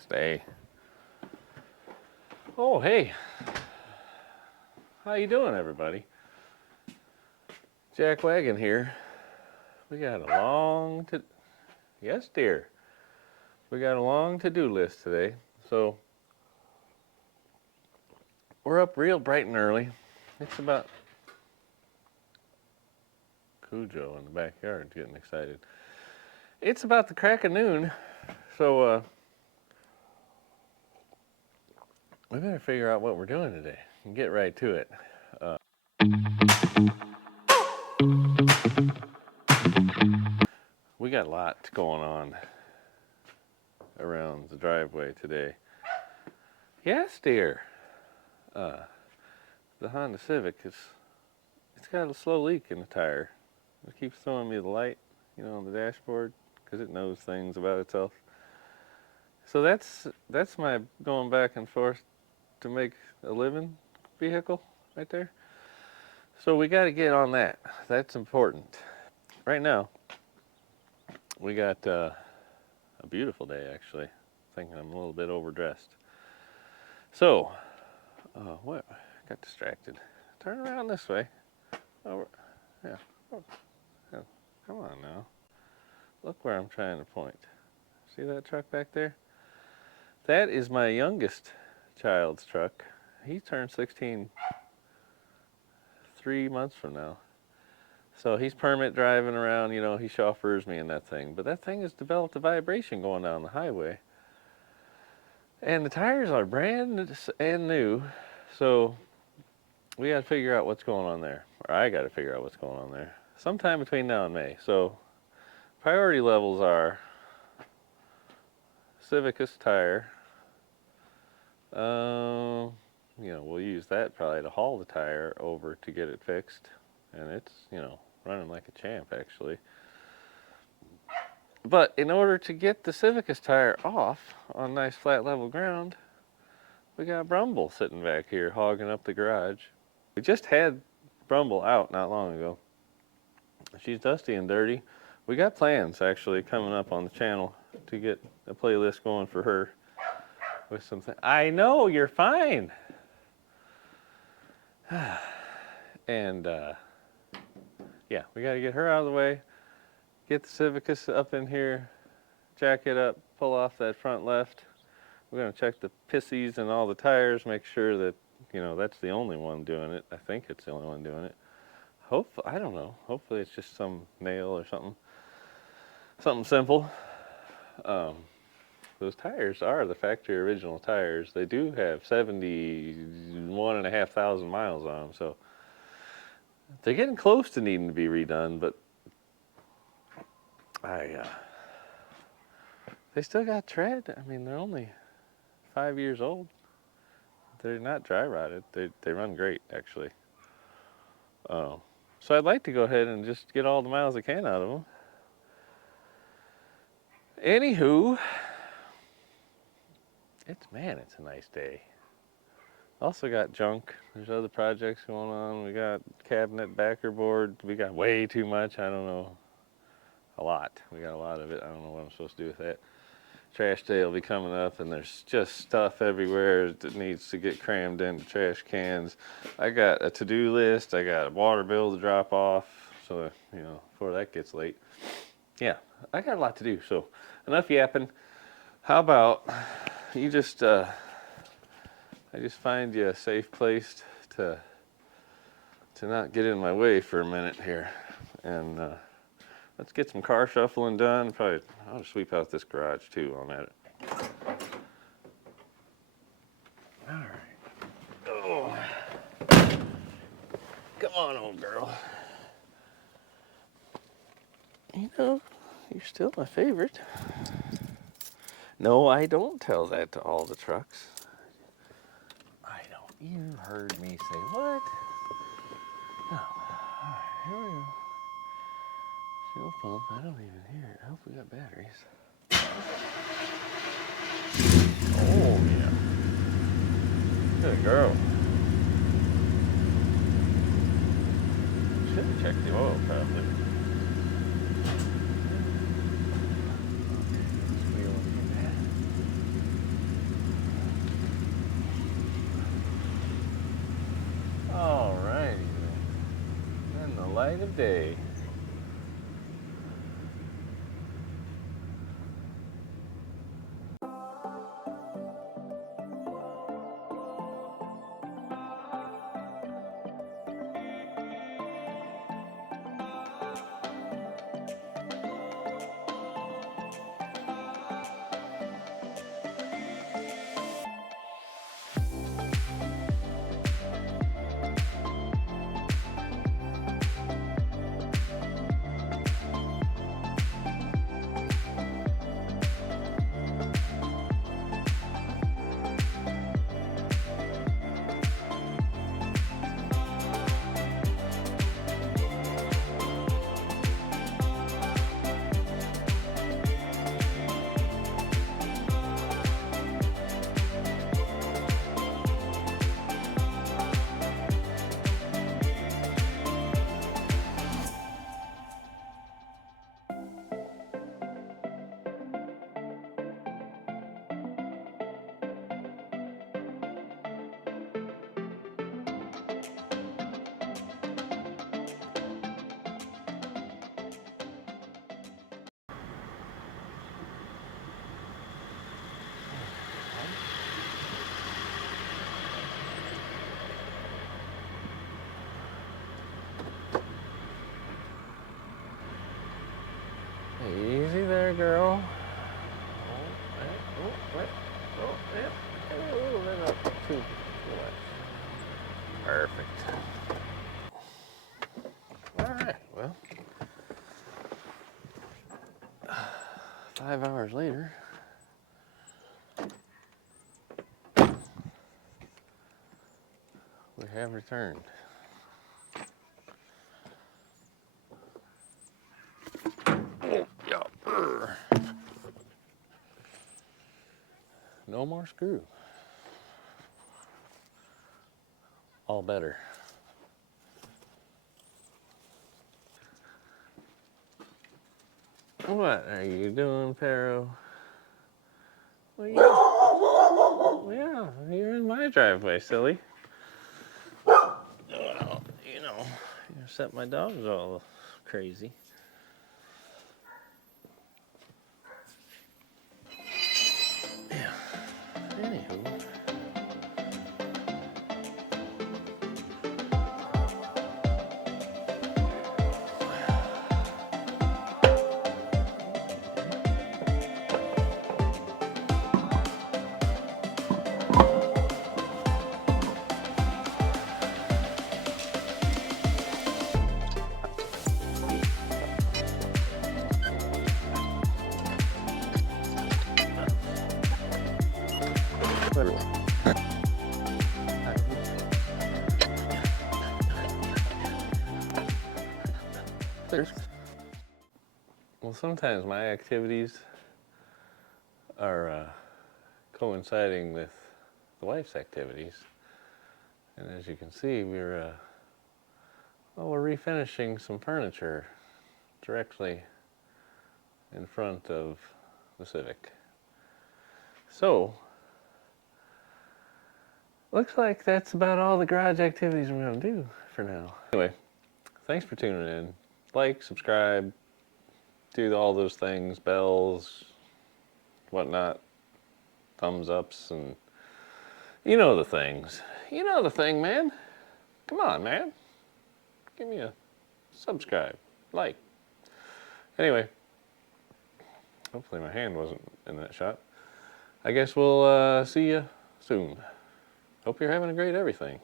Stay. Oh, hey. How you doing, everybody? Jack Wagon here. We got a long Yes, dear. We got a long to-do list today. So, we're up real bright and early. It's about Cujo in the backyard getting excited. It's about the crack of noon. So, we better figure out what we're doing today and get right to it. We got a lot going on around the driveway today. Yes, dear. The Honda Civic it's got a slow leak in the tire. It keeps throwing me the light, on the dashboard because it knows things about itself. So that's my going back and forth to make a living vehicle right there. So we got to get on that. That's important. Right now, we got a beautiful day actually. Thinking I'm a little bit overdressed. So, what? Got distracted. Turn around this way. Oh, yeah. Oh, yeah. Come on now. Look where I'm trying to point. See that truck back there? That is my youngest child's truck. He turned 16 3 months from now. So he's permit driving around, he chauffeurs me in that thing. But that thing has developed a vibration going down the highway. And the tires are brand and new. So we got to figure out what's going on there. Or I got to figure out what's going on there. Sometime between now and May. So priority levels are Civicus tire. We'll use that probably to haul the tire over to get it fixed. And it's, running like a champ actually. But in order to get the Civicus tire off on nice flat level ground, we got Brumble sitting back here hogging up the garage. We just had Brumble out not long ago. She's dusty and dirty. We got plans actually coming up on the channel to get a playlist going for her with something. I know, you're fine. And yeah, we got to get her out of the way, get the Civicus up in here, jack it up, pull off that front left. We're going to check the pissies and all the tires, make sure that, that's the only one doing it. I think it's the only one doing it. I don't know. Hopefully it's just some nail or something. Something simple. Those tires are the factory original tires. They do have 71,500 miles on them, so they're getting close to needing to be redone, but they still got tread. I mean, they're only 5 years old. They're not dry rotted. They run great, actually. So I'd like to go ahead and just get all the miles I can out of them. Anywho, it's a nice day. Also got junk. There's other projects going on. We got cabinet backer board. We got way too much. I don't know. A lot. We got a lot of it. I don't know what I'm supposed to do with that. Trash day will be coming up, and there's just stuff everywhere that needs to get crammed into trash cans. I got a to-do list. I got a water bill to drop off, so before that gets late. Yeah, I got a lot to do. So enough yapping. How about you just I just find you a safe place to not get in my way for a minute here, and let's get some car shuffling done. Probably I'll just sweep out this garage too while I'm at it. All right. Oh, come on, old girl. You're still my favorite. No, I don't tell that to all the trucks. I don't. You heard me say what? No. All right, here we go. Fuel pump. I don't even hear it. I hope we got batteries. Oh, yeah. Good girl. Should have checked the oil, probably. light of day. Easy there, girl. A little bit up to the left. Perfect. All right, well, 5 hours later, we have returned. No more screw. All better. What are you doing, Pero? Well, yeah, you're in my driveway, silly. Well, you know, you set my dogs all crazy. Yeah. Anywho. Well, sometimes my activities are coinciding with the wife's activities, and as you can see, we're refinishing some furniture directly in front of the Civic. So, looks like that's about all the garage activities we're going to do for now. Anyway, thanks for tuning in. Like, subscribe, do all those things, bells, whatnot, thumbs ups, and you know the things. You know the thing, man. Come on, man. Give me a subscribe, like. Anyway, hopefully my hand wasn't in that shot. I guess we'll see you soon. Hope you're having a great everything.